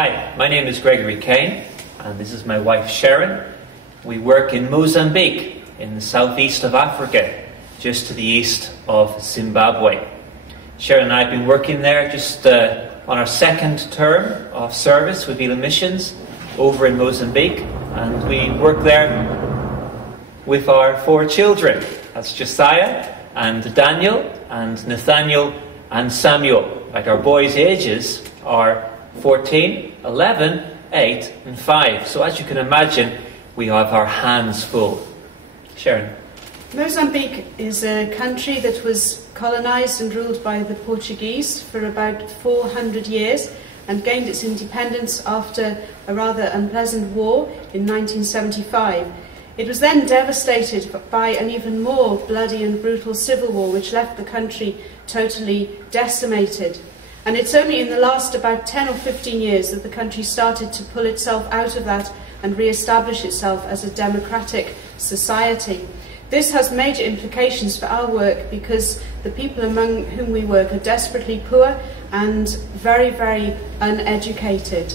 Hi, my name is Gregory Kane, and this is my wife Sharon. We work in Mozambique, in the southeast of Africa, just to the east of Zimbabwe. Sharon and I have been working there just on our second term of service with Elim Missions over in Mozambique, and we work there with our 4 children. That's Josiah and Daniel and Nathaniel and Samuel. Like, our boys' ages are 14, 11, 8 and 5. So as you can imagine, we have our hands full. Sharon. Mozambique is a country that was colonised and ruled by the Portuguese for about 400 years and gained its independence after a rather unpleasant war in 1975. It was then devastated by an even more bloody and brutal civil war which left the country totally decimated. And it's only in the last about 10 or 15 years that the country started to pull itself out of that and re-establish itself as a democratic society. This has major implications for our work because the people among whom we work are desperately poor and very, very uneducated.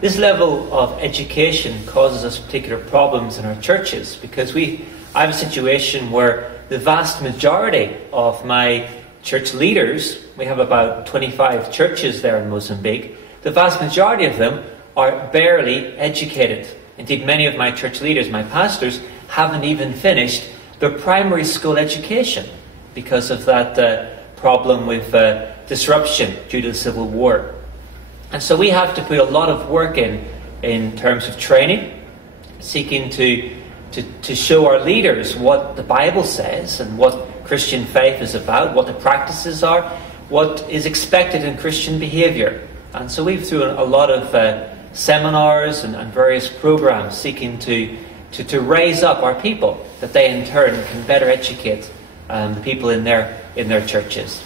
This level of education causes us particular problems in our churches because I have a situation where the vast majority of my church leaders, we have about 25 churches there in Mozambique, the vast majority of them are barely educated. Indeed, many of my church leaders, my pastors, haven't even finished their primary school education because of that problem with disruption due to the Civil War. And so we have to put a lot of work in terms of training, seeking to show our leaders what the Bible says and what Christian faith is about, what the practices are, what is expected in Christian behaviour. And so we've through a lot of seminars and various programs seeking to raise up our people, that they in turn can better educate the people in their churches.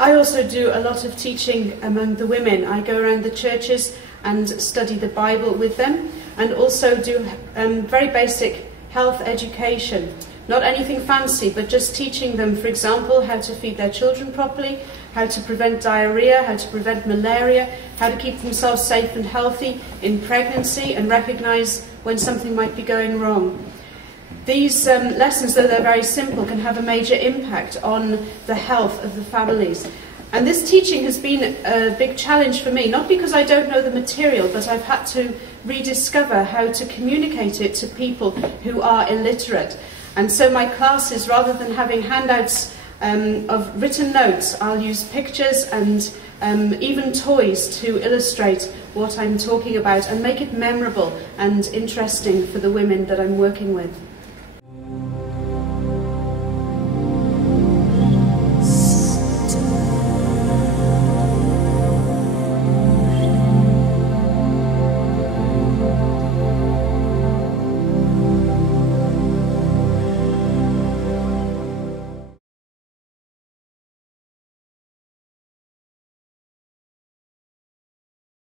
I also do a lot of teaching among the women. I go around the churches and study the Bible with them, and also do very basic health education. Not anything fancy, but just teaching them, for example, how to feed their children properly, how to prevent diarrhea, how to prevent malaria, how to keep themselves safe and healthy in pregnancy and recognise when something might be going wrong. These lessons, though they're very simple, can have a major impact on the health of the families. And this teaching has been a big challenge for me, not because I don't know the material, but I've had to rediscover how to communicate it to people who are illiterate. And so my classes, rather than having handouts of written notes, I'll use pictures and even toys to illustrate what I'm talking about and make it memorable and interesting for the women that I'm working with.